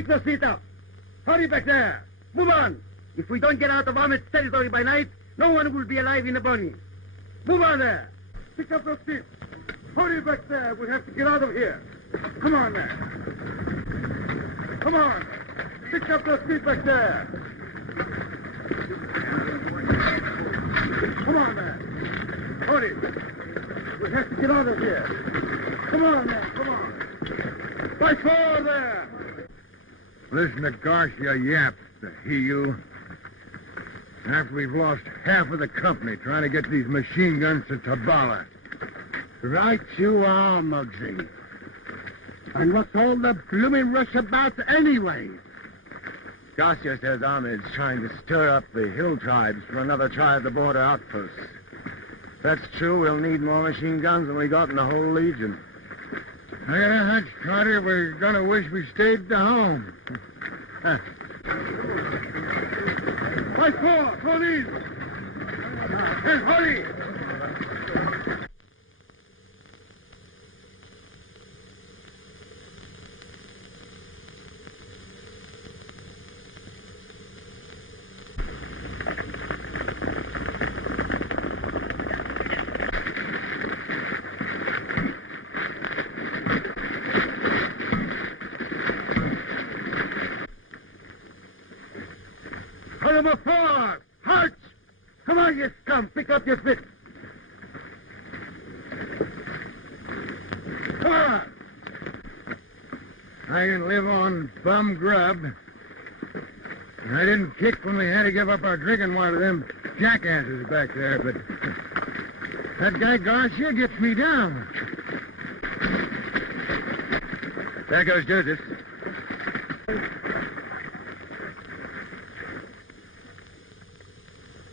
Pick those feet up. Hurry back there. Move on. If we don't get out of Ahmed's territory by night, no one will be alive in the bunny. Move on there. Pick up those feet. Hurry back there. We have to get out of here. Come on there. Come on. Pick up those feet back there. Come on there. Hurry. We have to get out of here. Come on there. Come on. By four there. Listen to Garcia yap, the heel. After we've lost half of the company trying to get these machine guns to Tabala. Right you are, Muggsy. And what's all the blooming rush about anyway? Garcia says Ahmed's trying to stir up the hill tribes for another try at the border outposts. If that's true, we'll need more machine guns than we got in the whole Legion. I got a hunch, Carter, we're gonna wish we stayed at home. By four. Police. Hey, hurry. Number four! Halt! Come on, you scum! Pick up your feet! Come on! I can live on bum grub. I didn't kick when we had to give up our drinking water to them jackasses back there, but that guy Garcia gets me down. There goes Joseph.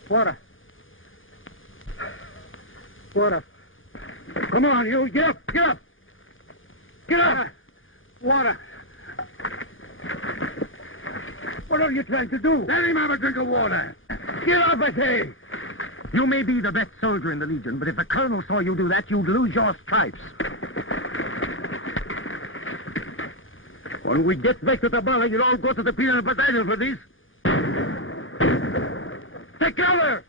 Water. Water. Come on, you. Get up. Get up. Get up. Water. What are you trying to do? Let him have a drink of water. Get up, I say. You may be the best soldier in the Legion, but if the colonel saw you do that, you'd lose your stripes. When we get back to Tabala, you'll all go to the penal battalion for this. Take cover!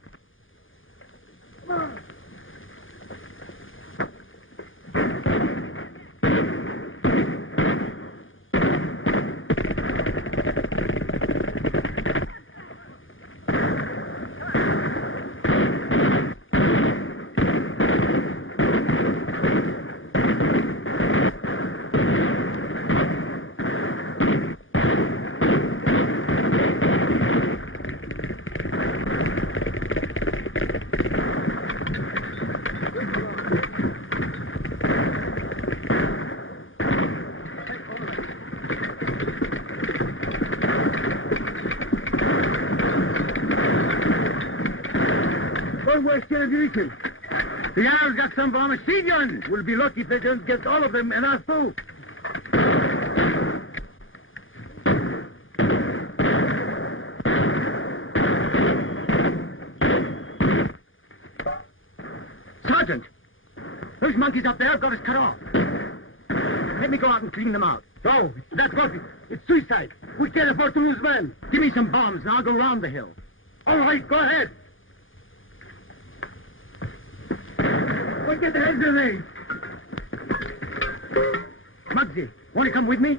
The Arabs got some of our machine guns. We'll be lucky if they don't get all of them, and us too. Sergeant! Those monkeys up there have got us cut off. Let me go out and clean them out. No, that's good. It's suicide. We can't afford to lose men. Give me some bombs and I'll go round the hill. All right, go ahead. What get the hand grenade? Muggsy, want to come with me?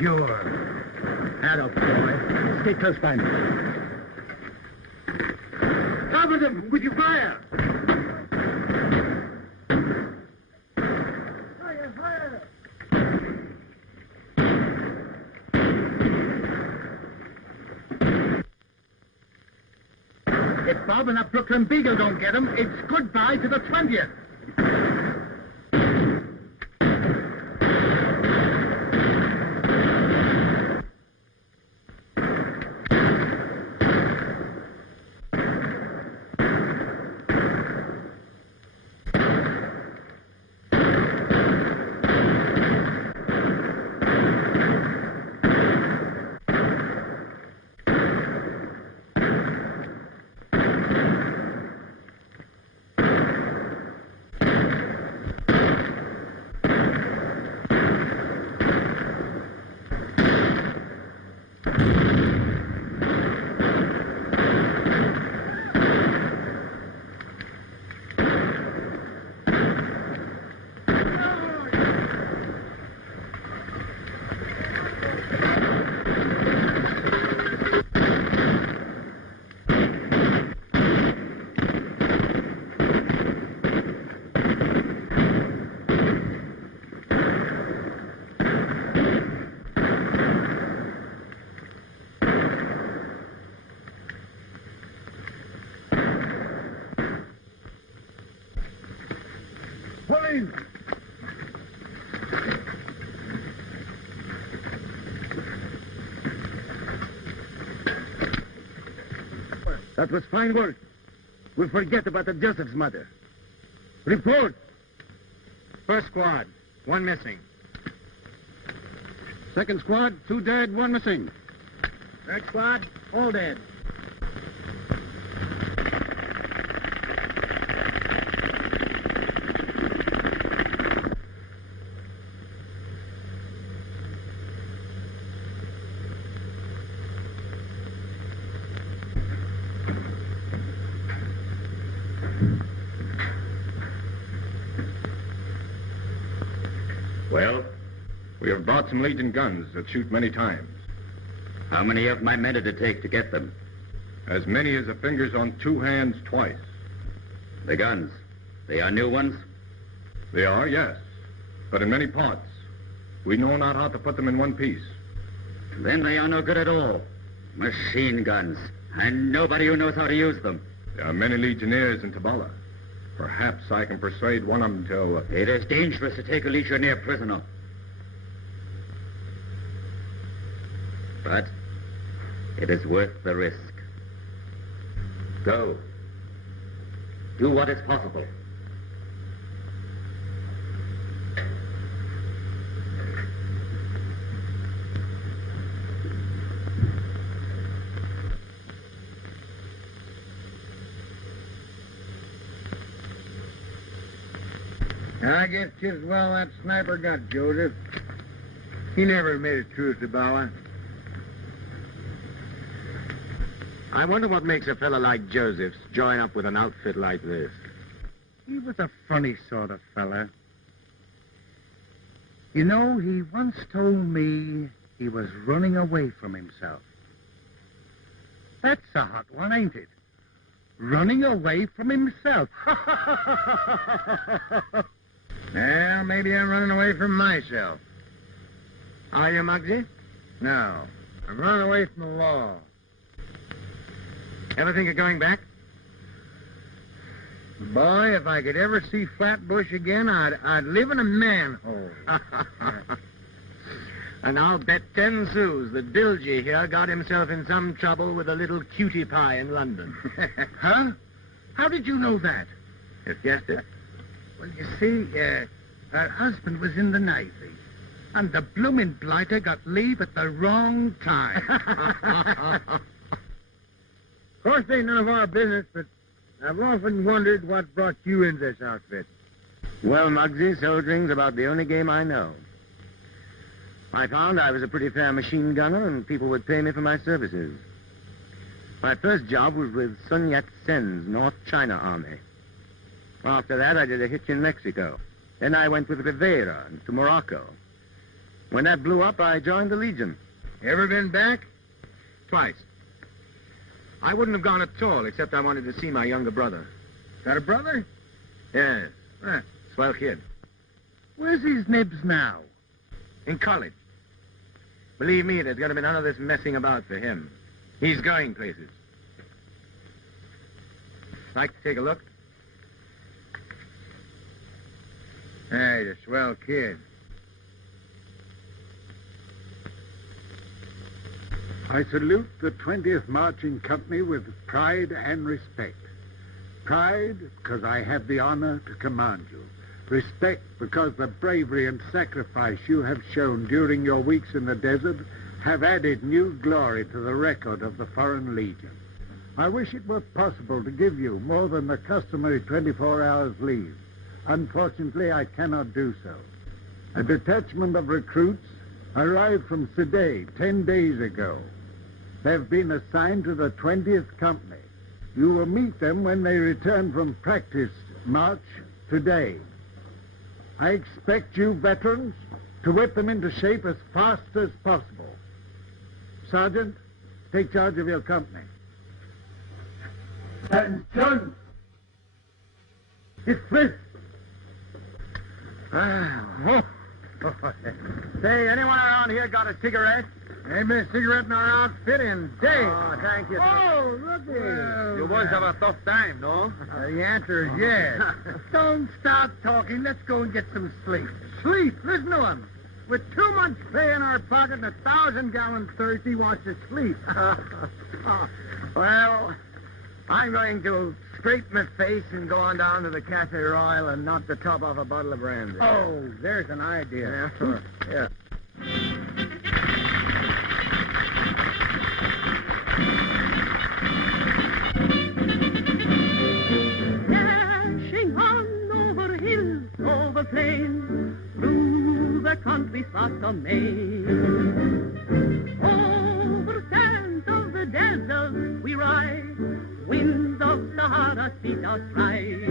Sure. Atta boy. Stay close by me. Cover them with your fire. Fire, fire. If Bob and that Brooklyn Beagle don't get him, it's goodbye to the 20th. That was fine work. We'll forget about the Joseph's mother. Report. First squad, 1 missing. Second squad, 2 dead, 1 missing. Third squad, all dead. Well, we have brought some Legion guns that shoot many times. How many of my men did it take to get them? As many as the fingers on 2 hands twice. The guns. They are new ones? They are, yes, but in many parts. We know not how to put them in one piece. Then they are no good at all. Machine guns. And nobody who knows how to use them. There are many Legionnaires in Tabala. Perhaps I can persuade one of them to... It is dangerous to take a Legionnaire prisoner. But it is worth the risk. Go. Do what is possible. I guess just well that sniper got Joseph. He never made it through Tabala. I wonder what makes a fellow like Joseph's join up with an outfit like this. He was a funny sort of fella. You know, he once told me he was running away from himself. That's a hot one, ain't it? Running away from himself. Well, maybe I'm running away from myself. Are you, Muggsy? No, I'm running away from the law. Ever think of going back? Boy, if I could ever see Flatbush again, I'd live in a manhole. And I'll bet 10 sous that Bilgy here got himself in some trouble with a little cutie pie in London. Huh? How did you know that? Just guessed it. Well, you see, her husband was in the Navy, and the bloomin' blighter got leave at the wrong time. Of course, ain't none of our business, but I've often wondered what brought you into this outfit. Well, Muggsy, soldiering's about the only game I know. I found I was a pretty fair machine gunner, and people would pay me for my services. My first job was with Sun Yat-sen's North China Army. After that, I did a hitch in Mexico. Then I went with Rivera to Morocco. When that blew up, I joined the Legion. Ever been back? Twice. I wouldn't have gone at all, except I wanted to see my younger brother. Got a brother? Yes. Swell kid. Where's his nibs now? In college. Believe me, there's going to be none of this messing about for him. He's going places. Like to take a look? Hey, he's a swell kid. I salute the 20th Marching Company with pride and respect. Pride, because I have the honor to command you. Respect, because the bravery and sacrifice you have shown during your weeks in the desert have added new glory to the record of the Foreign Legion. I wish it were possible to give you more than the customary 24 hours leave. Unfortunately, I cannot do so. A detachment of recruits arrived from Side 10 days ago. They've been assigned to the 20th Company. You will meet them when they return from practice march today. I expect you veterans to whip them into shape as fast as possible. Sergeant, take charge of your company. Attention! Dismiss! Say, anyone around here got a cigarette? Ain't been a cigarette in our outfit in days. Oh, thank you. Oh, looky. You boys have a tough time, no? The answer is yes. Don't start talking. Let's go and get some sleep. Sleep. Listen to him. With 2 months' pay in our pocket and a 1,000-gallon thirst, he wants to sleep. Well, I'm going to scrape my face and go on down to the Cafe Royal and knock the top off a bottle of brandy. Oh, there's an idea. Yeah, sure. Yeah. Dashing on over hills, over plains, through the country fast amain. Over sands of the desert we ride, winds of Sahara speak our stride.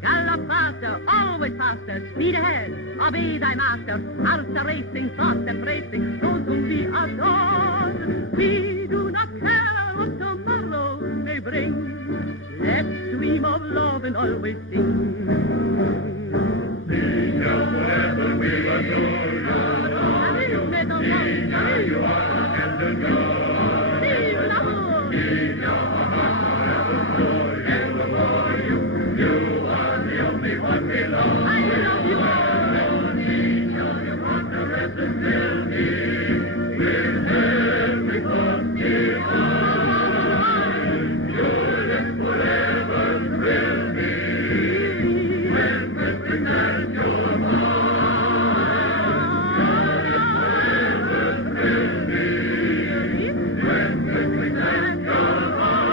Gallop faster, always faster, speed ahead, obey thy master. Hearts are racing, thoughts are racing, so soon we are gone. We do not care what tomorrow may bring. Let's dream of love and always sing. Sing now forever we adore you. Sing now you are and the God. Sing now. Sing now our hearts forever for you. Evermore you are the only one we love. I love you all. Sing now you want the rest and fill me with every thought dear heart. Your lips forever thrill me when whispering at your heart. Your lips forever thrill me when whispering at your heart.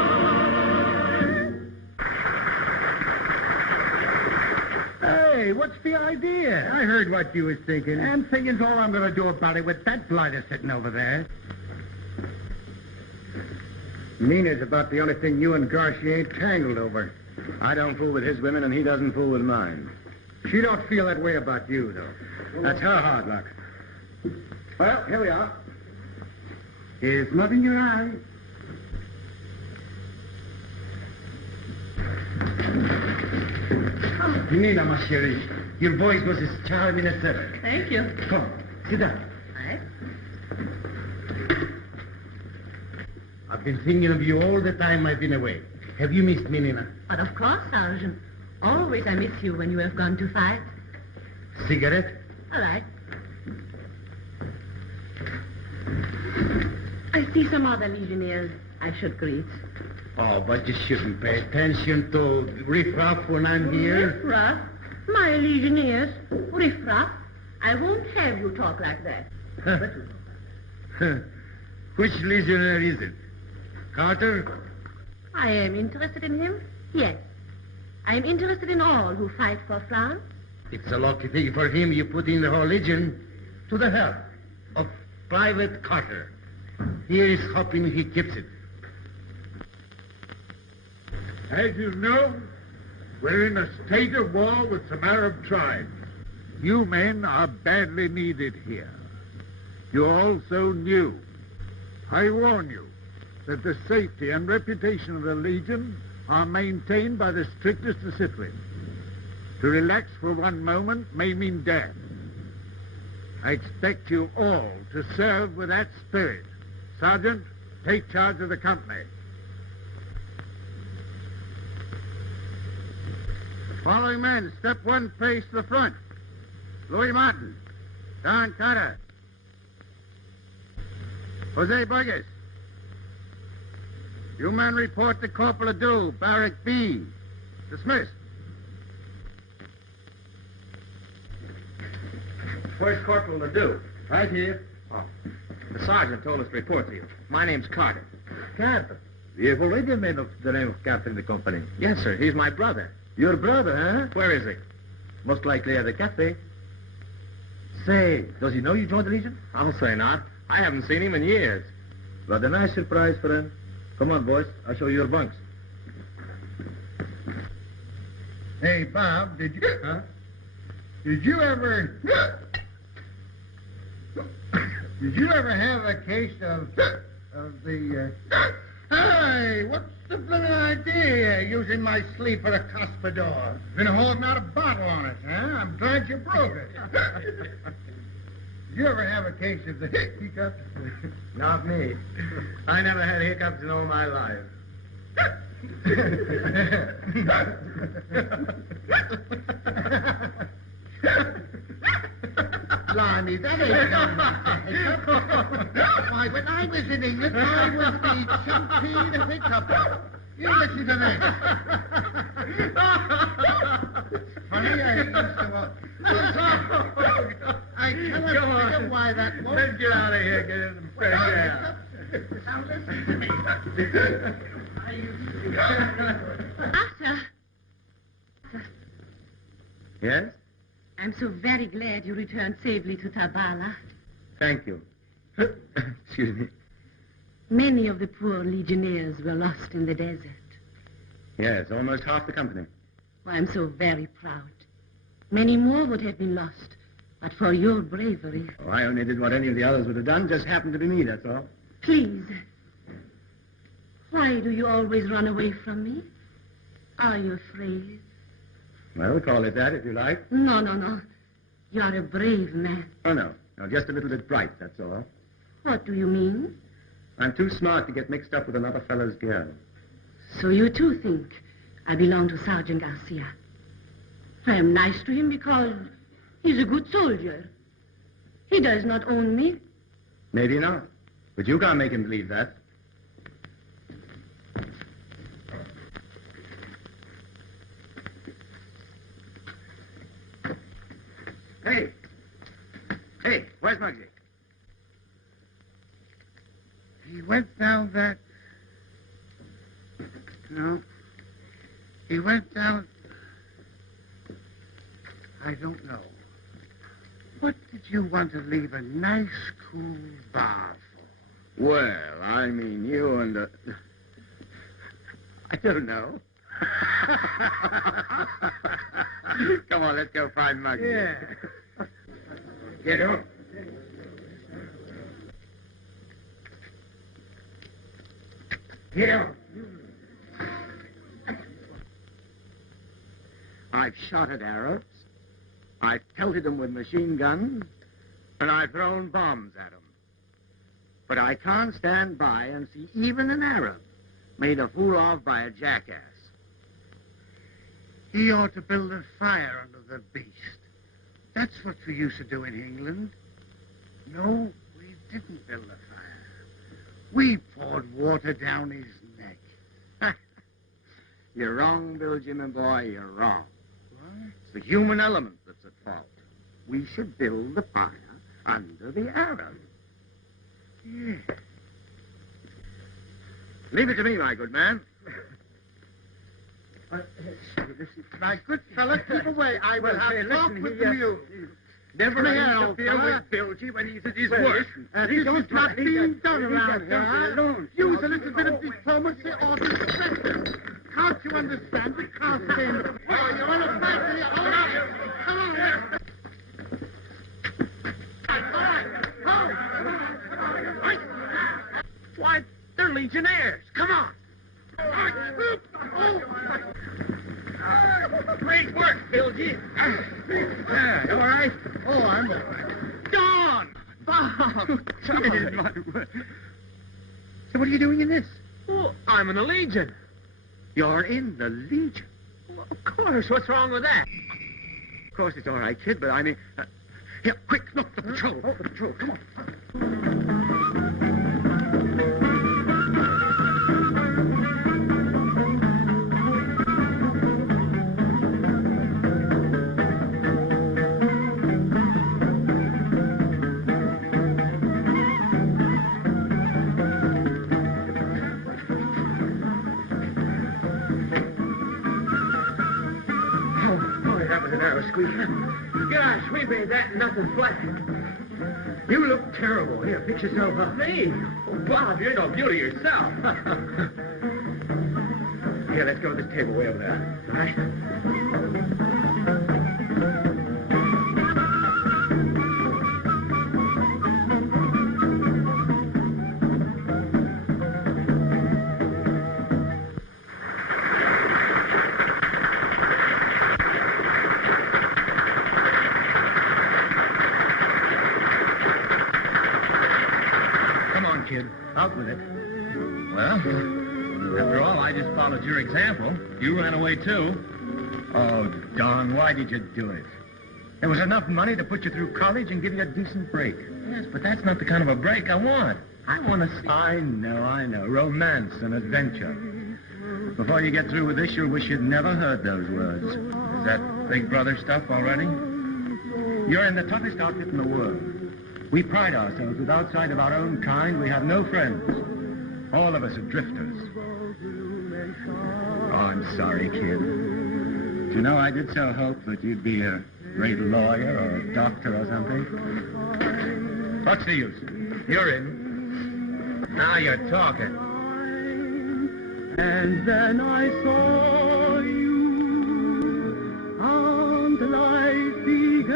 Hey, what's the idea? I heard what you was thinking. And thinking's all I'm going to do about it with that blighter sitting over there. Nina's about the only thing you and Garcia ain't tangled over. I don't fool with his women, and he doesn't fool with mine. She don't feel that way about you, though. That's her hard luck. Well, here we are. Is mud in your eye? Nina, ma chérie, your voice was as charming as ever. Thank you. Come, sit down. Right. I've been thinking of you all the time I've been away. Have you missed me, Nina? But of course, Sergeant. Always I miss you when you have gone to fight. Cigarette? All right. I see some other legionnaires I should greet. Oh, but you shouldn't pay attention to riff-raff when I'm here. Riff-raff? My legionnaires? Riff-raff? I won't have you talk like that. Which legionnaire is it? Carter? I am interested in him? Yes. I am interested in all who fight for France. It's a lucky thing for him you put in the whole legion to the help of Private Carter. Here is hoping he keeps it. As you know, we're in a state of war with some Arab tribes. You men are badly needed here. You're also new. I warn you that the safety and reputation of the Legion are maintained by the strictest discipline. To relax for one moment may mean death. I expect you all to serve with that spirit. Sergeant, take charge of the company. Following men, step one face to the front. Louis Martin. Don Carter. Jose Burgess. You men report to Corporal Adu, Barrack B. Dismissed. Where's Corporal Ledoux? Right here. Oh. The sergeant told us to report to you. My name's Carter. Carter. You've already made of the name of captain of the company. Yes, sir. He's my brother. Your brother, huh? Where is he? Most likely at the cafe. Say, does he know you joined the Legion? I'll say not. I haven't seen him in years. But a nice surprise for him. Come on, boys. I'll show you your bunks. Hey, Bob, did you ever... Did you ever have a case of the... Hey, what's the blooming idea using my sleep for a Cospedor? Been holding out a bottle on it, huh? I'm glad you broke it. Did you ever have a case of the hiccups? Not me. I never had hiccups in all my life. Blimey, that ain't no hiccup. Why, Why, when I was in England, I was the champion of hiccup. You listen to this. Funny, I used to... I cannot figure why that was. Let's get out of here, get in the fresh air. Now listen to me. I used to... Arthur, Yes? I'm so very glad you returned safely to Tabala. Thank you. Excuse me. Many of the poor legionnaires were lost in the desert. Yes, almost half the company. Well, I'm so very proud. Many more would have been lost, but for your bravery. Oh, I only did what any of the others would have done. Just happened to be me, that's all. Please, why do you always run away from me? Are you afraid? Well, call it that if you like. No, no, no. You're a brave man. Oh, no. No, just a little bit bright, that's all. What do you mean? I'm too smart to get mixed up with another fellow's girl. So you too think I belong to Sergeant Garcia. I am nice to him because he's a good soldier. He does not own me. Maybe not. But you can't make him believe that. Hey! Hey, where's Muggsy? He went down that... No. He went down... I don't know. What did you want to leave a nice, cool bar for? Well, I mean, you and the... I don't know. Come on, let's go find Muggsy. Yeah. Get up. Get up. I've shot at Arabs. I've pelted them with machine guns. And I've thrown bombs at them. But I can't stand by and see even an Arab made a fool of by a jackass. He ought to build a fire under the beast. That's what we used to do in England. No, we didn't build a fire. We poured water down his neck. You're wrong, Bill Jim, boy, you're wrong. What? It's the human element that's at fault. We should build the fire under the Arab. Yeah. Leave it to me, my good man. My good fellow, keep away. I will have talk with you. Never Come here, interfere old fella. with Bilgy when he's at his worst. This is not being done around here, huh? Use a little bit of diplomacy or discretion. Can't you understand? We can't stay in the... Oh, you want to fight me? All right. Come on. All right. Why, they're legionnaires. Come on. Great work, Bilgy. Yeah, you all right? Oh, I'm all right. Don! Bob! So what are you doing in this? Well, I'm in the Legion. You're in the Legion. Well, of course. What's wrong with that? Of course, it's all right, kid, but I mean... here, quick, look, the patrol. Oh, the patrol, come on. Gosh, we made that nothing flat. You look terrible. Here, fix yourself up. Me? Oh, Bob, you're no beauty yourself. Here, let's go to this table way over there. All right. Kid. Out with it. Well, after all, I just followed your example. You ran away, too. Oh, Don, why did you do it? There was enough money to put you through college and give you a decent break. Yes, but that's not the kind of a break I want. I want to see... I know. Romance and adventure. Before you get through with this, you'll wish you'd never heard those words. Is that Big Brother stuff already? You're in the toughest outfit in the world. We pride ourselves that outside of our own kind, we have no friends. All of us are drifters. Oh, I'm sorry, kid. You know, I did so hope that you'd be a great lawyer or a doctor or something. What's the use? You're in. Now you're talking. And then I saw you, and life began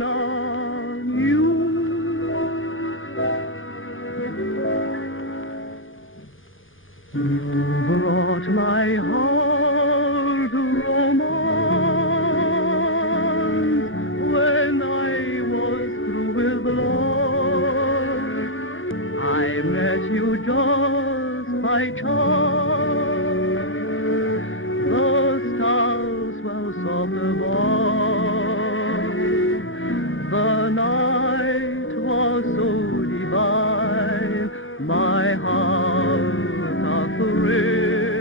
anew. You brought my heart to romance when I was through with love. I met you just by chance. The stars were soft above. The night was so divine. My heart a-thrill.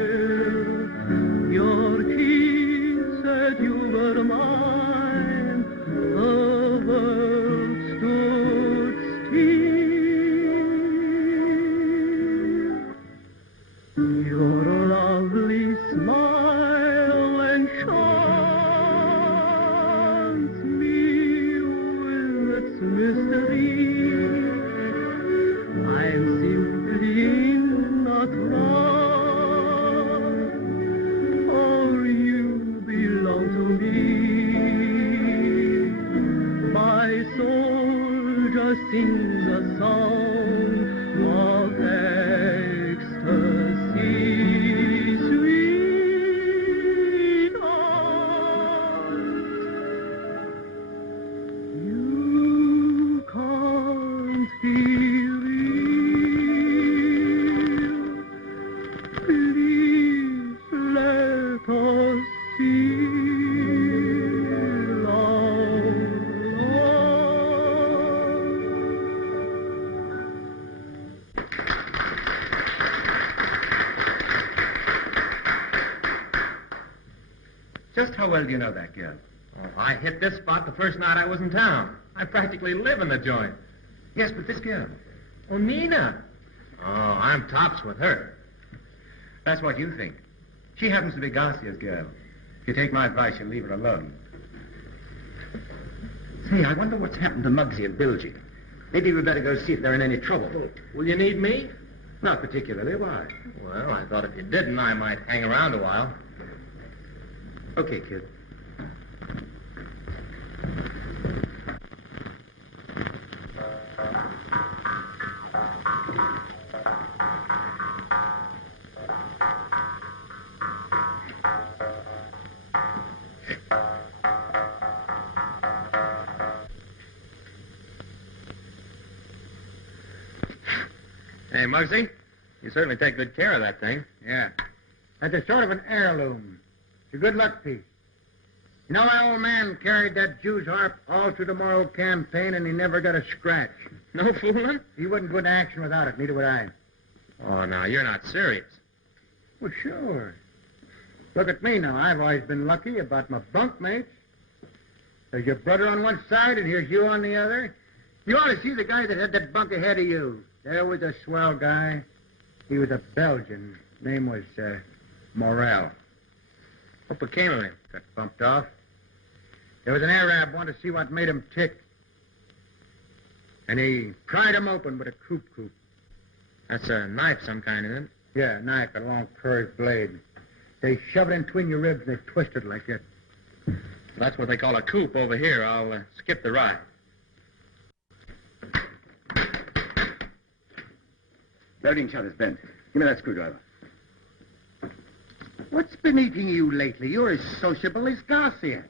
Your kiss said you were mine. The world stood still. Your lovely smile enchants me with its mystery. I'm simply not wrong, for you belong to me. My soul just sings a song of ecstasy, sweetheart. You can't be real. Please let us feel our Just how well do you know that girl? Oh, I hit this spot the first night I was in town. I practically live in the joint. Yes, but this girl. Oh, Nina. Oh, I'm tops with her. That's what you think. She happens to be Garcia's girl. If you take my advice, you'll leave her alone. Say, I wonder what's happened to Muggsy and Bilgy. Maybe we better go see if they're in any trouble. Will you need me? Not particularly. Why? Well, I thought if you didn't, I might hang around a while. Okay, kid. Hey, Muggsy, you certainly take good care of that thing. Yeah. That's a sort of an heirloom. It's a good luck piece. You know, my old man carried that Jew's harp all through the Morrow campaign, and he never got a scratch. No fooling? He wouldn't go into action without it, neither would I. Oh, now, you're not serious. Well, sure. Look at me now. I've always been lucky about my bunkmates. There's your brother on one side, and here's you on the other. You ought to see the guy that had that bunk ahead of you. There was a swell guy. He was a Belgian. Name was, Morel. What became of him? Got bumped off. There was an Arab wanted to see what made him tick. And he pried him open with a coop. That's a knife some kind, isn't it? Yeah, a knife, a long curved blade. They shove it in between your ribs and they twist it like that. That's what they call a coop over here. I'll skip the ride. Loading shot is bent. Give me that screwdriver. What's been eating you lately? You're as sociable as Garcia.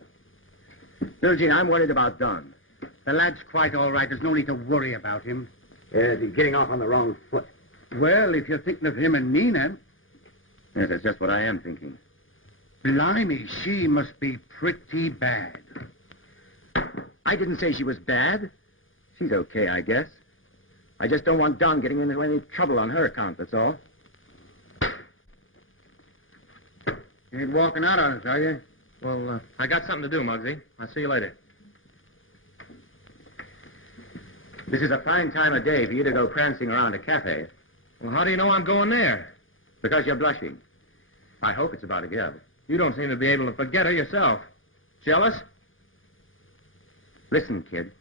Bilgy, I'm worried about Don. The lad's quite all right. There's no need to worry about him. Yes, he's getting off on the wrong foot. Well, if you're thinking of him and Nina... Yes, that's just what I am thinking. Blimey, she must be pretty bad. I didn't say she was bad. She's okay, I guess. I just don't want Don getting into any trouble on her account, that's all. You ain't walking out on us, are you? Well, I got something to do, Muggsy. I'll see you later. This is a fine time of day for you to go prancing around a cafe. Well, how do you know I'm going there? Because you're blushing. I hope it's about a girl. You don't seem to be able to forget her yourself. Jealous? Listen, kid.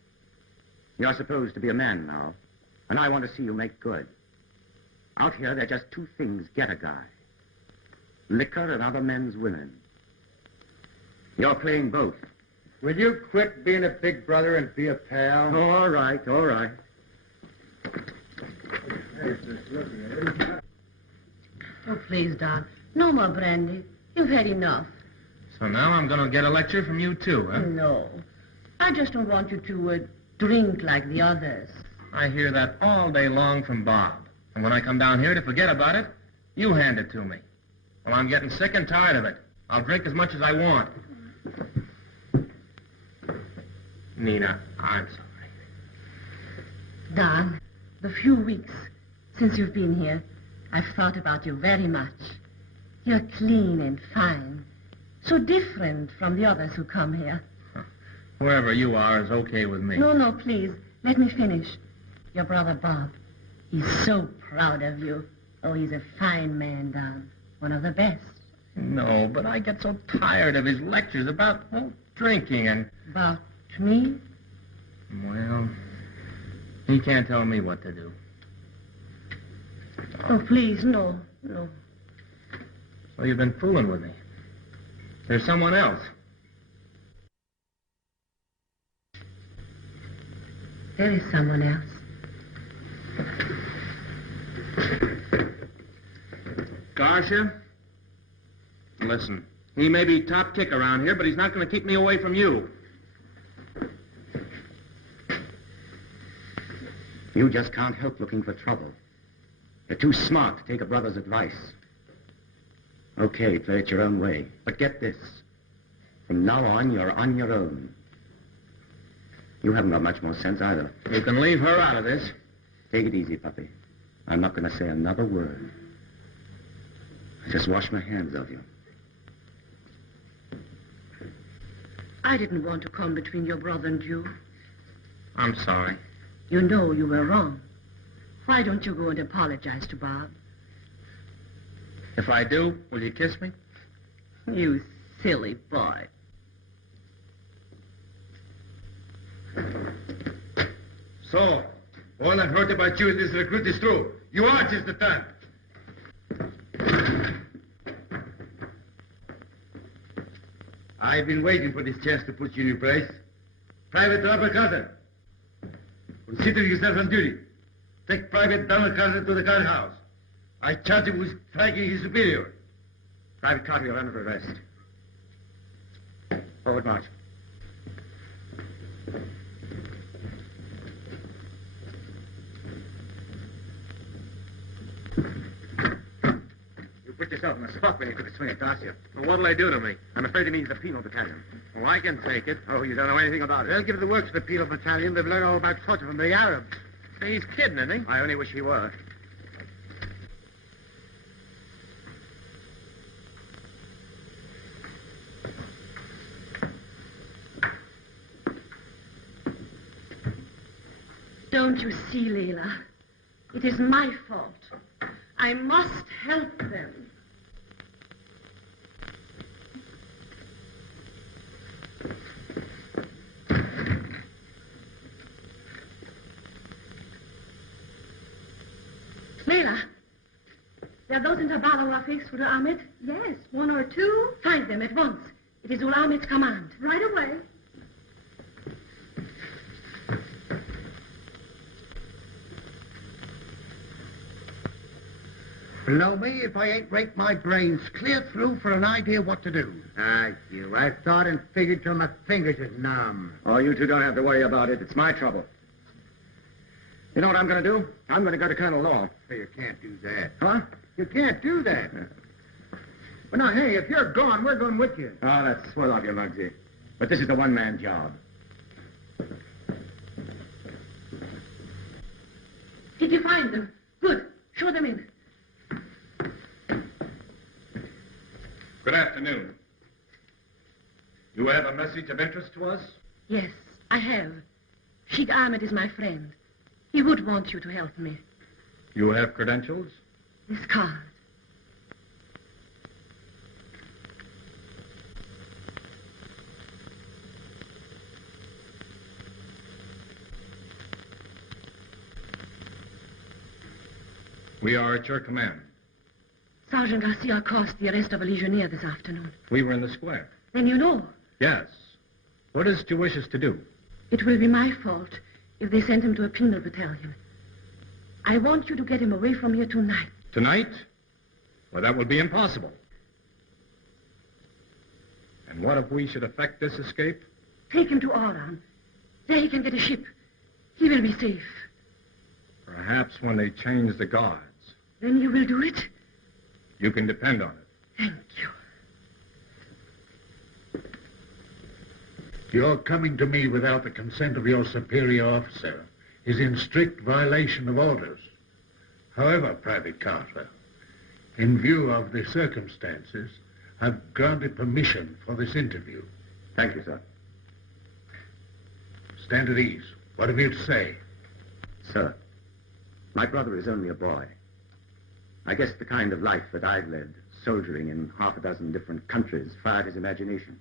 You're supposed to be a man now, and I want to see you make good. Out here, there are just two things get a guy. Liquor and other men's women. You're playing both. Will you quit being a big brother and be a pal? All right, all right. Oh, please, Don. No more brandy. You've had enough. So now I'm going to get a lecture from you, too, huh? No. I just don't want you to drink like the others. I hear that all day long from Bob. And when I come down here to forget about it, you hand it to me. Well, I'm getting sick and tired of it. I'll drink as much as I want. Nina, I'm sorry. Don, the few weeks since you've been here, I've thought about you very much. You're clean and fine. So different from the others who come here. Whoever you are is okay with me. No, please. Let me finish. Your brother Bob. He's so proud of you. Oh, he's a fine man, Don. One of the best. No, but I get so tired of his lectures about drinking and... About me? Well, he can't tell me what to do. Oh, please, no. So you've been fooling with me. There's someone else. There is someone else. Garcia? Listen, he may be top kick around here, but he's not going to keep me away from you. You just can't help looking for trouble. You're too smart to take a brother's advice. Okay, play it your own way. But get this. From now on, you're on your own. You haven't got much more sense either. You can leave her out of this. Take it easy, puppy. I'm not going to say another word. Just wash my hands of you. I didn't want to come between your brother and you. I'm sorry. You know you were wrong. Why don't you go and apologize to Bob? If I do, will you kiss me? You silly boy. So, all I've heard about you in this recruit is true. You are just a thug. I've been waiting for this chance to put you in your place. Private Robert Carter. Consider yourself on duty. Take Private Donald Carter to the guardhouse. I charge him with striking his superior. Private Carter, you're under arrest. Forward march. You put yourself in a spot when you took a swing at Garcia. Well, what'll they do to me? I'm afraid he needs the penal battalion. Well, I can take it. Oh, you don't know anything about it. They'll give the works to the penal battalion. They've learned all about torture from the Arabs. He's kidding, isn't he? I only wish he were. Don't you see, Leila? It is my fault. I must help them. Leila, there are those in Tabalo office for the Ahmed? Yes, one or two. Find them at once. It is Ul Ahmed's command. Right away. Blow me if I ain't raked my brains clear through for an idea what to do. I thought and figured till my fingers is numb. Oh, you two don't have to worry about it. It's my trouble. You know what I'm going to do? I'm going to go to Colonel Law. Hey, you can't do that. Huh? You can't do that. Well, now, hey, if you're gone, we're going with you. Oh, that's swell of you, Muggsy. But this is a one-man job. Did you find them? Good. Show them in. Good afternoon. You have a message of interest to us? Yes, I have. Sheikh Ahmed is my friend. He would want you to help me. You have credentials? This card. We are at your command. Sergeant Garcia caused the arrest of a legionnaire this afternoon. We were in the square. Then you know. Yes. What is it you wish us to do? It will be my fault if they send him to a penal battalion. I want you to get him away from here tonight. Tonight? Well, that will be impossible. And what if we should effect this escape? Take him to Oran. There he can get a ship. He will be safe. Perhaps when they change the guards. Then you will do it? You can depend on it. Thank you. Your coming to me without the consent of your superior officer is in strict violation of orders. However, Private Carter, in view of the circumstances, I've granted permission for this interview. Thank you, sir. Stand at ease. What have you to say? Sir, my brother is only a boy. I guess the kind of life that I've led, soldiering in half a dozen different countries, fired his imagination.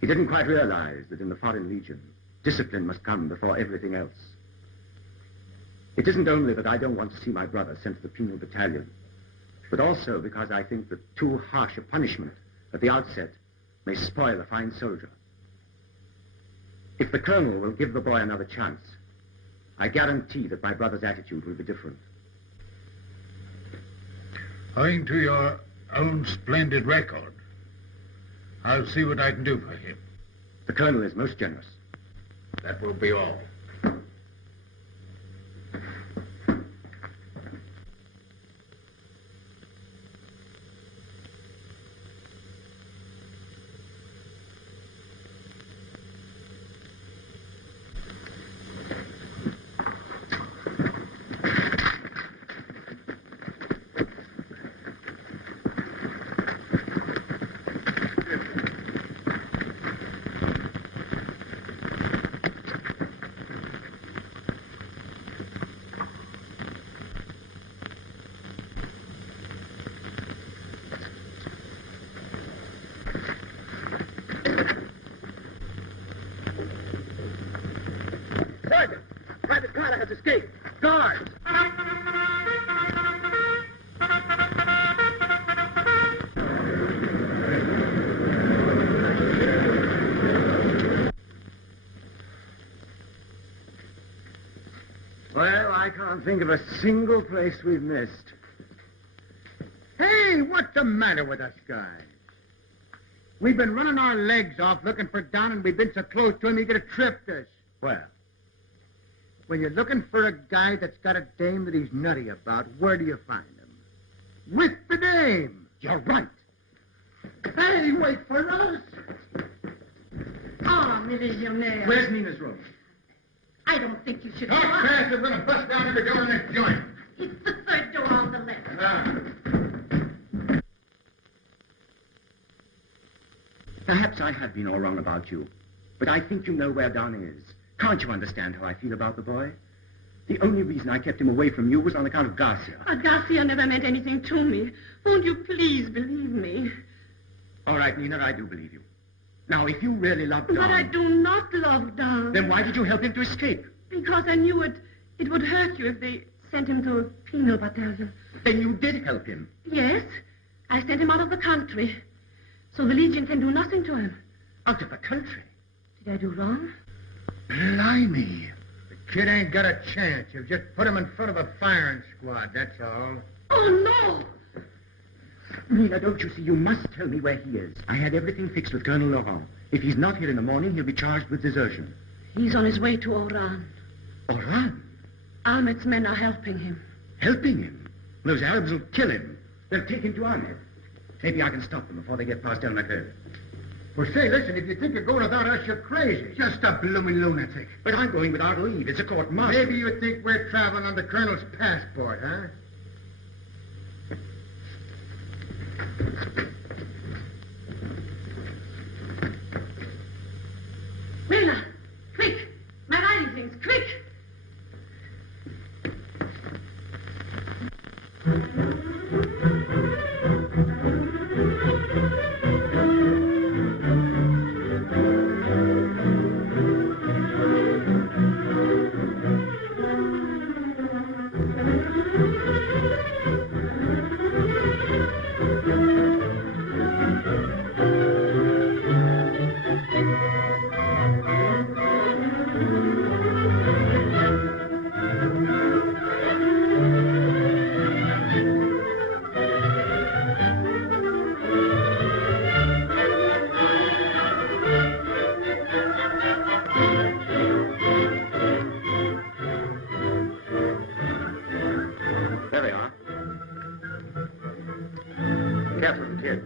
He didn't quite realize that in the Foreign Legion, discipline must come before everything else. It isn't only that I don't want to see my brother sent to the penal battalion, but also because I think that too harsh a punishment at the outset may spoil a fine soldier. If the colonel will give the boy another chance, I guarantee that my brother's attitude will be different. Owing to your own splendid record, I'll see what I can do for him. The colonel is most generous. That will be all. Private Carter has escaped. Guards! Well, I can't think of a single place we've missed. Hey, what's the matter with us guys? We've been running our legs off looking for Don, and we've been so close to him he could have tripped us. Well, When you're looking for a guy that's got a dame that he's nutty about, where do you find him? With the dame. you're right. Hey, wait for us. Ah, millionaire. Where's Nina's room? I don't think you should... Talk fast, we're going to bust down every door in this joint. It's the third door on the left. Perhaps I have been all wrong about you, but I think you know where Don is. Can't you understand how I feel about the boy? The only reason I kept him away from you was on account of Garcia. But Garcia never meant anything to me. Won't you please believe me? All right, Nina, I do believe you. Now, if you really love Don... But I do not love Don. Then why did you help him to escape? Because I knew it would hurt you if they sent him to a penal battalion. Then you did help him. Yes, I sent him out of the country, so the Legion can do nothing to him. Out of the country? Did I do wrong? Blimey. The kid ain't got a chance. You've just put him in front of a firing squad, that's all. Oh, no! Nina, don't you see? You must tell me where he is. I had everything fixed with Colonel Laurent. If he's not here in the morning, he'll be charged with desertion. He's on his way to Oran. Oran? Ahmed's men are helping him. Helping him? Those Arabs will kill him. They'll take him to Ahmed. Maybe I can stop them before they get past El Nakher. Well, say, listen, if you think you're going without us, you're crazy. Just a blooming lunatic. But I'm going without leave. It's a court martial. Maybe you think we're traveling on the colonel's passport, huh? Mila, quick! My riding things, quick! There they are. Careful of the kid.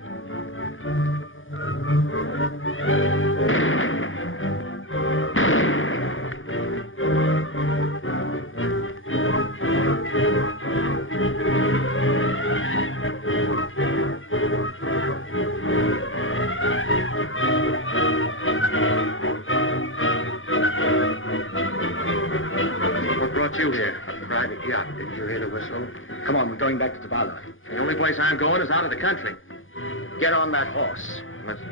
What brought you here? A private yacht. Didn't you hear the whistle? Come on, we're going back to Tabala. The only place I'm going is out of the country. Get on that horse. Listen,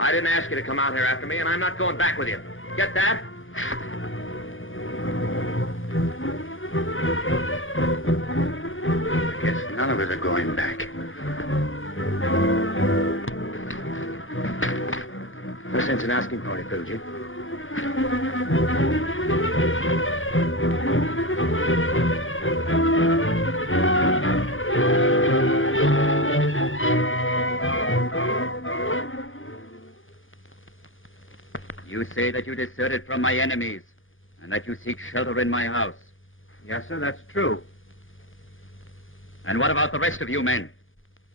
I didn't ask you to come out here after me, and I'm not going back with you. Get that? I guess none of us are going back. No sense in asking for it, Bilgy. You say that you deserted from my enemies and that you seek shelter in my house. Yes, sir, that's true. And what about the rest of you men?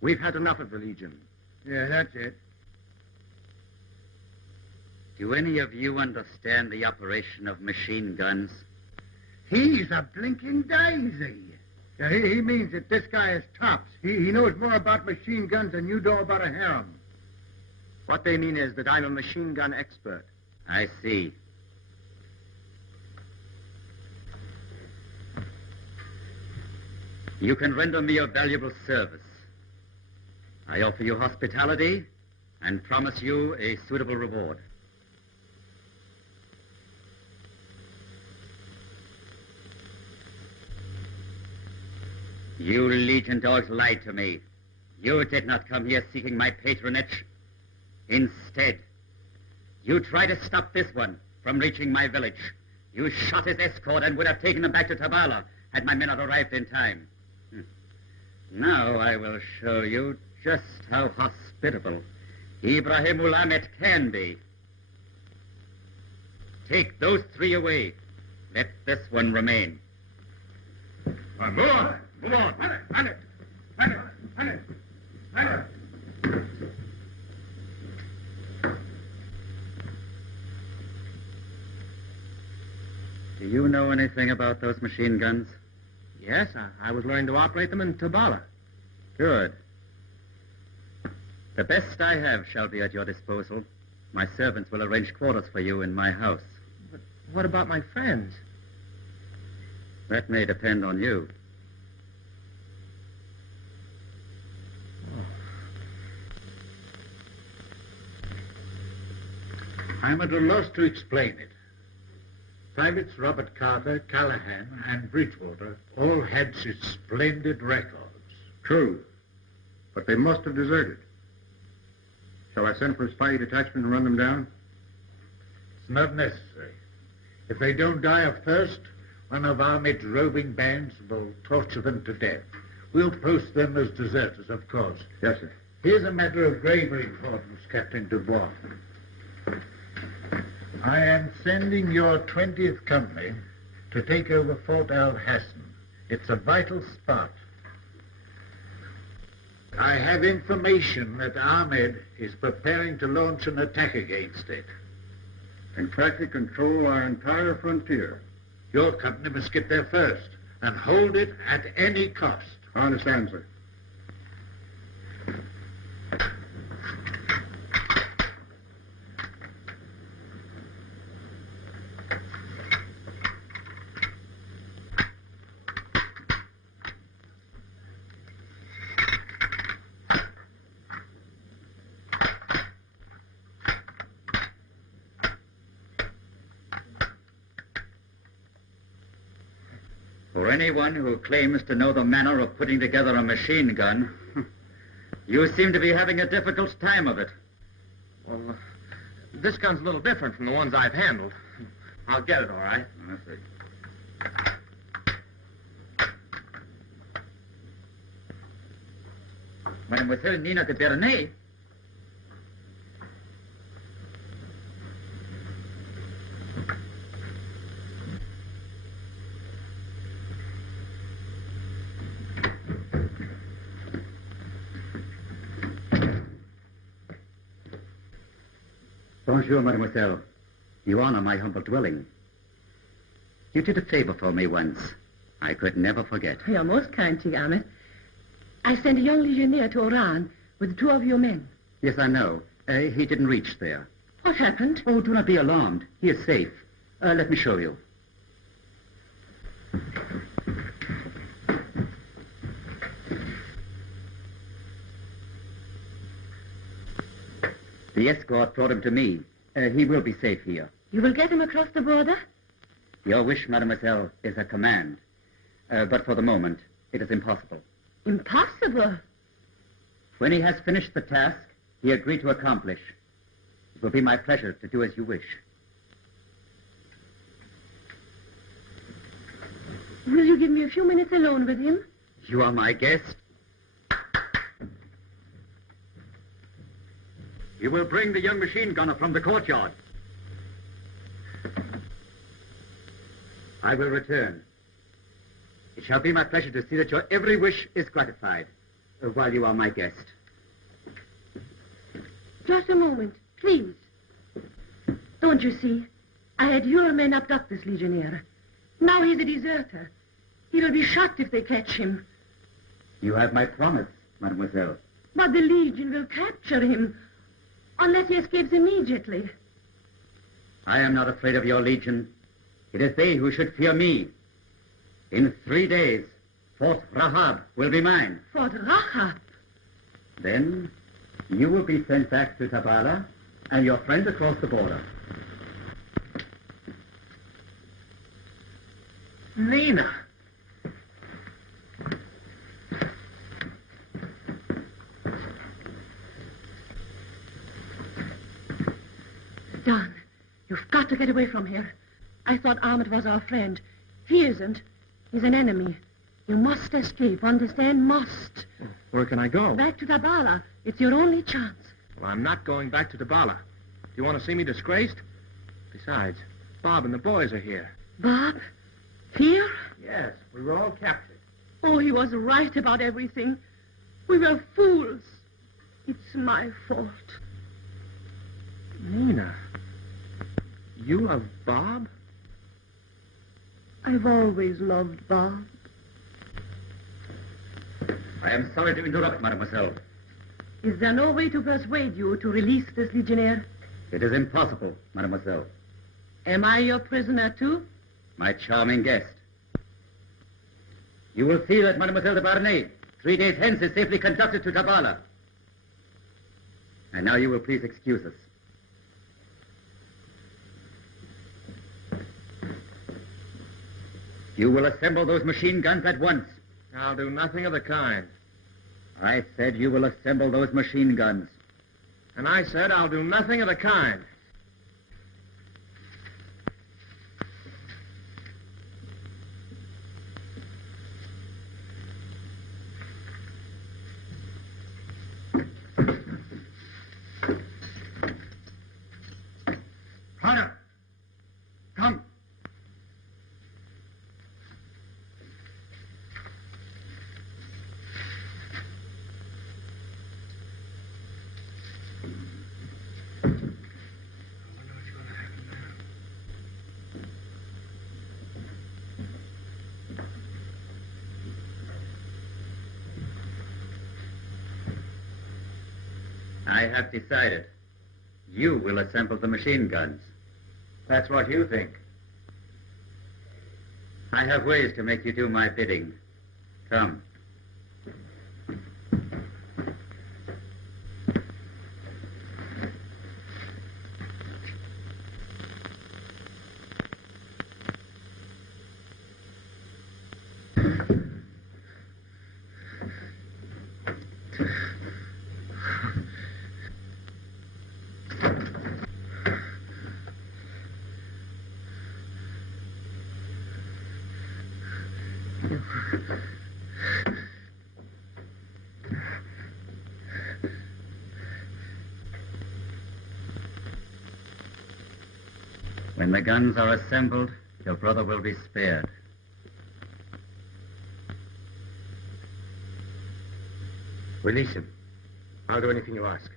We've had enough of the Legion. Yeah, that's it. Do any of you understand the operation of machine guns? He's a blinking daisy. Yeah, he means that this guy is tops. He knows more about machine guns than you know about a harem. What they mean is that I'm a machine gun expert. I see. You can render me a valuable service. I offer you hospitality and promise you a suitable reward. You Legion dogs lied to me. You did not come here seeking my patronage. Instead, you tried to stop this one from reaching my village. You shot his escort and would have taken him back to Tabala had my men not arrived in time. Now I will show you just how hospitable Ibrahim Ulamet can be. Take those three away. Let this one remain. Move on. Move on. On it. Do you know anything about those machine guns? Yes, I was learning to operate them in Tabala. Good. The best I have shall be at your disposal. My servants will arrange quarters for you in my house. But what about my friends? That may depend on you. I'm at a loss to explain it. Privates Robert Carter, Callahan, and Bridgewater all had such splendid records. True. But they must have deserted. Shall I send for a spy detachment and run them down? It's not necessary. If they don't die of thirst, one of Ahmed's roving bands will torture them to death. We'll post them as deserters, of course. Yes, sir. Here's a matter of graver importance, Captain Dubois. I am sending your 20th Company to take over Fort El Hassan. It's a vital spot. I have information that Ahmed is preparing to launch an attack against it. And practically control our entire frontier. Your company must get there first and hold it at any cost. I understand, sir. For anyone who claims to know the manner of putting together a machine gun, you seem to be having a difficult time of it. Well, this gun's a little different from the ones I've handled. I'll get it, all right. I see. Mademoiselle Nina de Bernay? Bonjour, mademoiselle. You honor my humble dwelling. You did a favor for me once. I could never forget. You're most kind, Ahmed. I sent a young legionnaire to Oran with 2 of your men. Yes, I know. He didn't reach there. What happened? Oh, do not be alarmed. He is safe. Let me show you. The escort brought him to me. He will be safe here. You will get him across the border? Your wish, mademoiselle, is a command. But for the moment, it is impossible. Impossible? When he has finished the task he agreed to accomplish, it will be my pleasure to do as you wish. Will you give me a few minutes alone with him? You are my guest. You will bring the young machine gunner from the courtyard. I will return. It shall be my pleasure to see that your every wish is gratified while you are my guest. Just a moment, please. Don't you see? I had your men abduct this legionnaire. Now he's a deserter. He will be shot if they catch him. You have my promise, mademoiselle. But the Legion will capture him unless he escapes immediately. I am not afraid of your legion. It is they who should fear me. In 3 days, Fort Rahab will be mine. Fort Rahab? Then you will be sent back to Tabala and your friends across the border. Nina! Don, you've got to get away from here. I thought Ahmed was our friend. He isn't. He's an enemy. You must escape, understand? Must. Where can I go? Back to Tabala. It's your only chance. Well, I'm not going back to Tabala. Do you want to see me disgraced? Besides, Bob and the boys are here. Bob? Here? Yes, we were all captured. Oh, he was right about everything. We were fools. It's my fault. Nina, you love Bob? I've always loved Bob. I am sorry to interrupt, mademoiselle. Is there no way to persuade you to release this legionnaire? It is impossible, mademoiselle. Am I your prisoner, too? My charming guest. You will see that Mademoiselle de Barnay, 3 days hence, is safely conducted to Tabala. And now you will please excuse us. You will assemble those machine guns at once. I'll do nothing of the kind. I said you will assemble those machine guns. And I said I'll do nothing of the kind. Carter! Come! I have decided. You will assemble the machine guns. That's what you think. I have ways to make you do my bidding. Come. When the guns are assembled, your brother will be spared. Release him. I'll do anything you ask.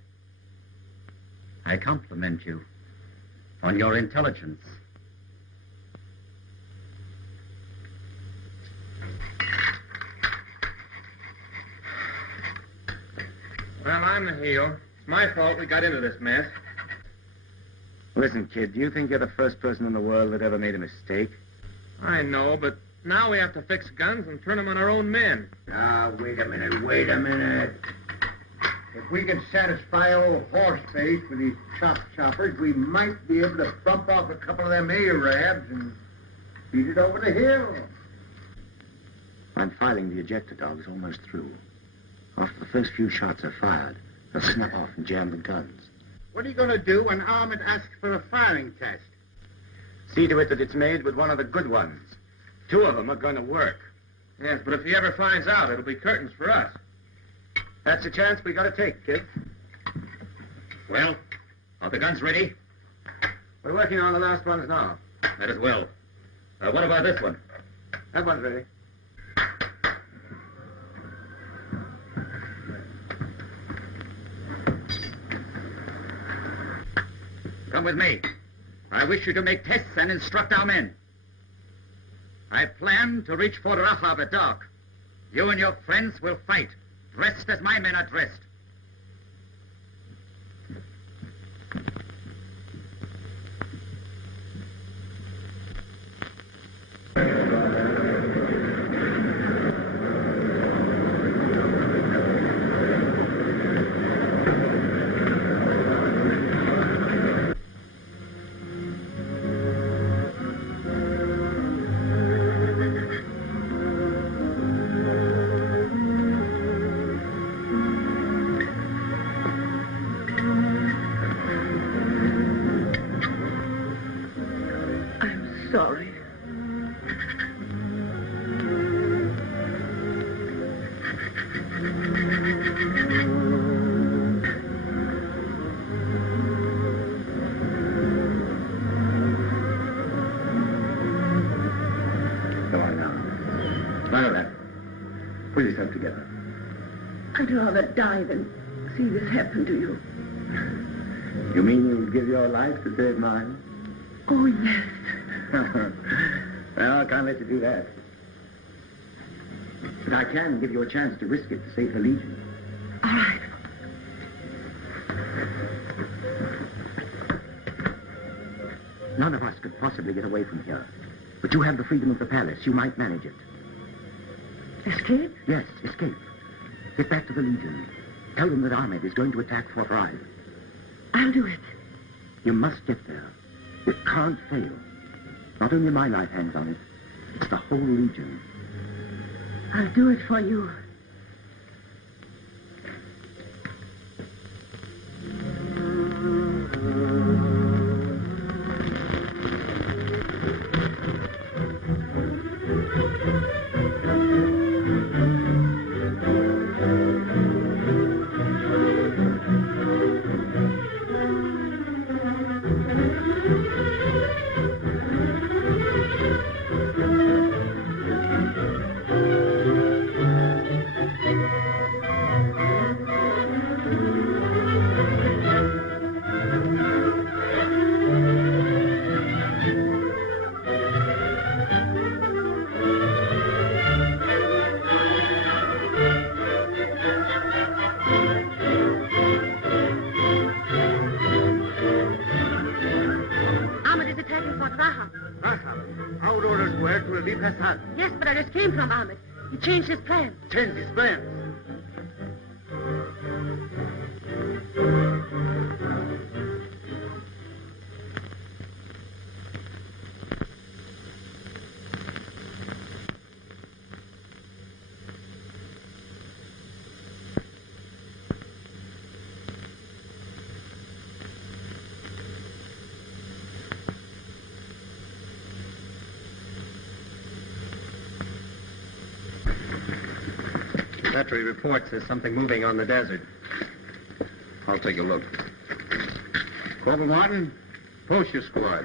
I compliment you on your intelligence. Well, I'm the heel. It's my fault we got into this mess. Listen, kid, do you think you're the first person in the world that ever made a mistake? I know, but now we have to fix guns and turn them on our own men. Ah, wait a minute. If we can satisfy old Horseface with these choppers, we might be able to bump off a couple of them Arabs and beat it over the hill. I'm filing the ejector dogs almost through. After the first few shots are fired, they'll snap off and jam the guns. What are you going to do when Ahmed asks for a firing test? See to it that it's made with one of the good ones. 2 of them are going to work. Yes, but if he ever finds out, it'll be curtains for us. That's a chance we got to take, kid. Well, are the guns ready? We're working on the last ones now. That is well. What about this one? That one's ready. Come with me. I wish you to make tests and instruct our men. I plan to reach Fort Rahab at dark. You and your friends will fight, dressed as my men are dressed. Sorry. Come on now. None of that. Pull yourself together. I'd rather die than see this happen to you. You mean you'd give your life to save mine? Oh, yes. Well, I can't let you do that. But I can give you a chance to risk it to save the Legion. All right. None of us could possibly get away from here. But you have the freedom of the palace. You might manage it. Escape? Yes, escape. Get back to the Legion. Tell them that Ahmed is going to attack Fort Ride. I'll do it. You must get there. It can't fail. Not only my life hangs on it, it's the whole Legion. I'll do it for you. Hassan. Yes, but I just came from Ahmed. He changed his plans. Changed his plans. Battery reports there's something moving on the desert. I'll take a look. Corporal Martin, post your squad.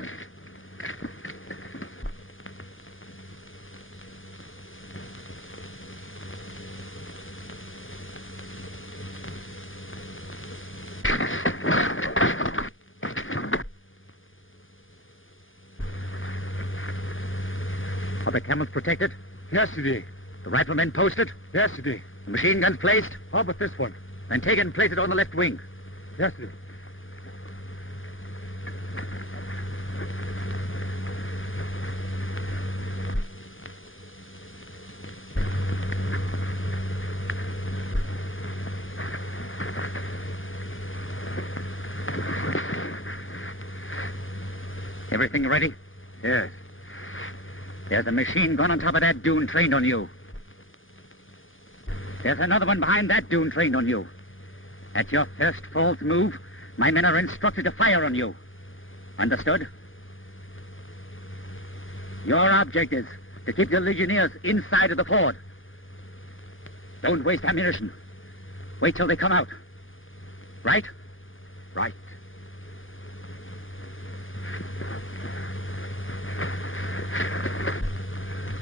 Are the camels protected? Yesterday. The riflemen posted? Yesterday. The machine guns placed? How about this one? Then take it and place it on the left wing. Yesterday. Everything ready? Yes. There's a machine gun on top of that dune trained on you. There's another one behind that dune trained on you. At your first false move, my men are instructed to fire on you. Understood? Your object is to keep your legionnaires inside of the fort. Don't waste ammunition. Wait till they come out. Right? Right.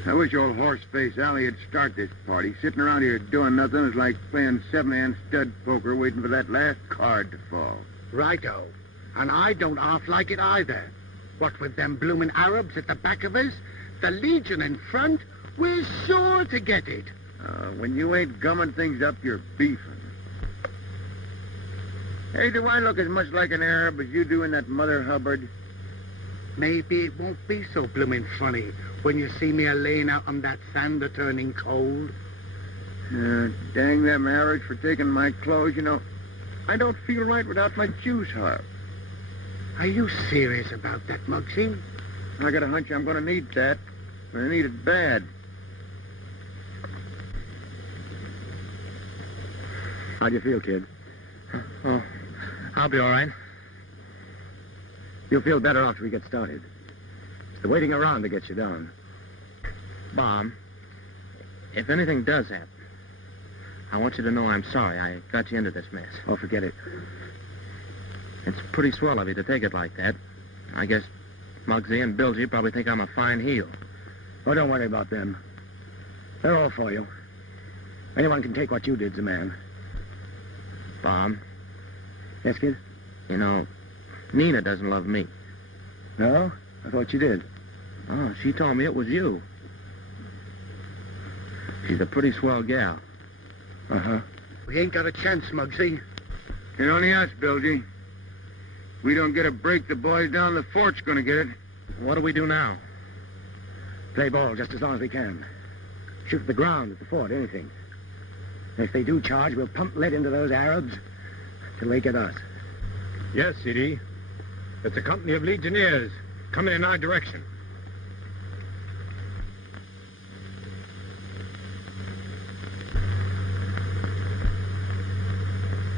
I wish old Horseface Alley would start this party. Sitting around here doing nothing is like playing seven-hand stud poker waiting for that last card to fall. Righto. And I don't half like it either. What with them bloomin' Arabs at the back of us, the Legion in front, we're sure to get it. When you ain't gumming things up, you're beefing. Hey, do I look as much like an Arab as you do in that Mother Hubbard? Maybe it won't be so bloomin' funny when you see me a-laying out on that sand a-turning cold. Dang them Arabs for taking my clothes. You know, I don't feel right without my juice harp. Are you serious about that, Muggsy? I got a hunch I'm going to need that. I need it bad. How do you feel, kid? Oh, I'll be all right. You'll feel better after we get started. It's the waiting around that gets you down. Bob, if anything does happen, I want you to know I'm sorry I got you into this mess. Oh, forget it. It's pretty swell of you to take it like that. I guess Muggsy and Bilgy probably think I'm a fine heel. Oh, don't worry about them. They're all for you. Anyone can take what you did's a man. Bob. Yes, kid? You know, Nina doesn't love me. No? I thought you did. Oh, she told me it was you. She's a pretty swell gal. Uh-huh. We ain't got a chance, Muggsy. It's only us, Bilgy. We don't get a break, the boys down the fort's going to get it. What do we do now? Play ball just as long as we can. Shoot at the ground, at the fort, anything. And if they do charge, we'll pump lead into those Arabs till they get us. Yes, CD. It's a company of Legionnaires coming in our direction.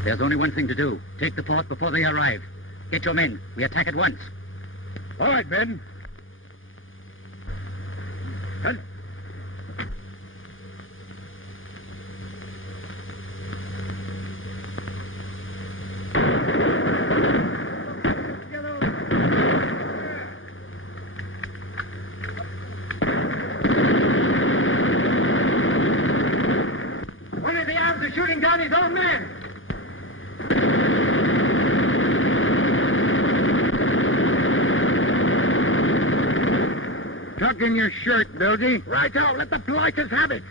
There's only one thing to do. Take the fort before they arrive. Get your men. We attack at once. All right, men. Hunt. One of the Arabs is shooting down his own men. Tuck in your shirt, Bilgy. Righto, let the blighters have it.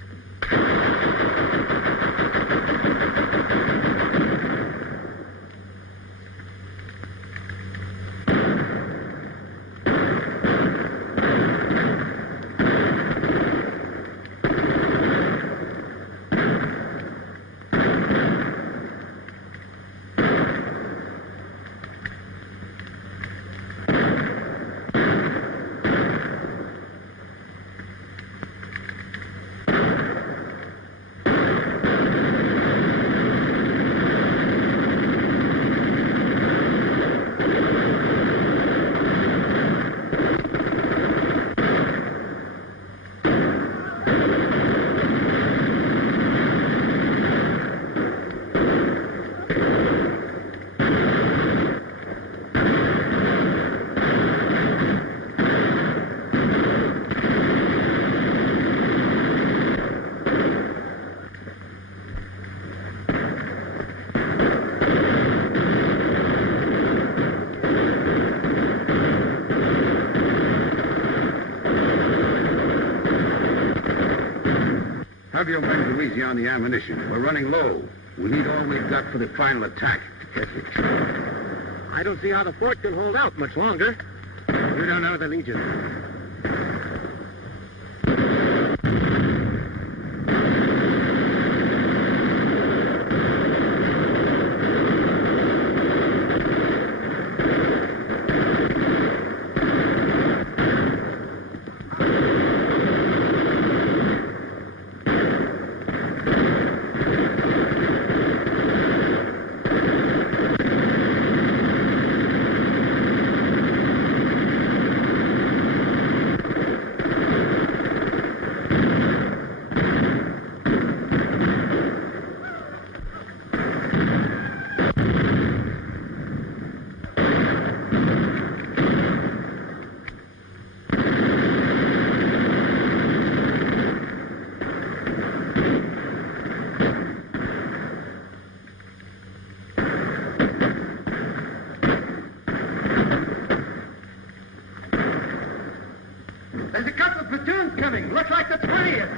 Have your men to easy on the ammunition. We're running low. We need all we've got for the final attack. I don't see how the fort can hold out much longer. You don't know the Legion. There's a couple of platoons coming. Looks like the 20th.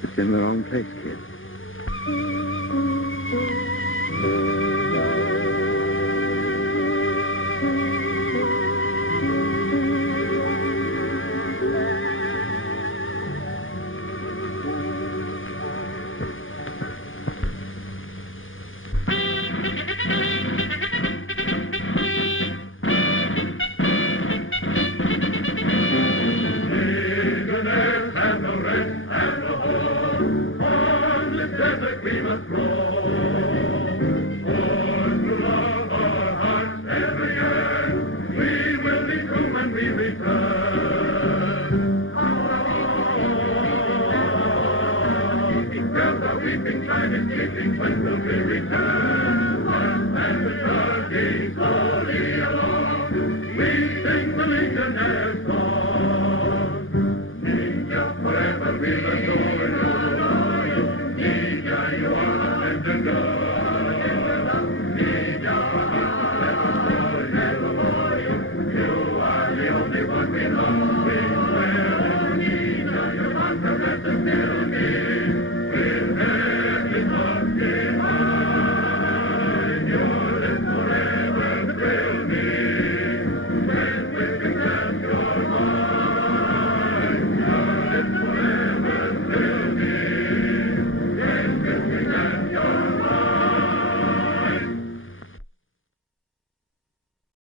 It's in the wrong place, kid. When will we return? And the stargaze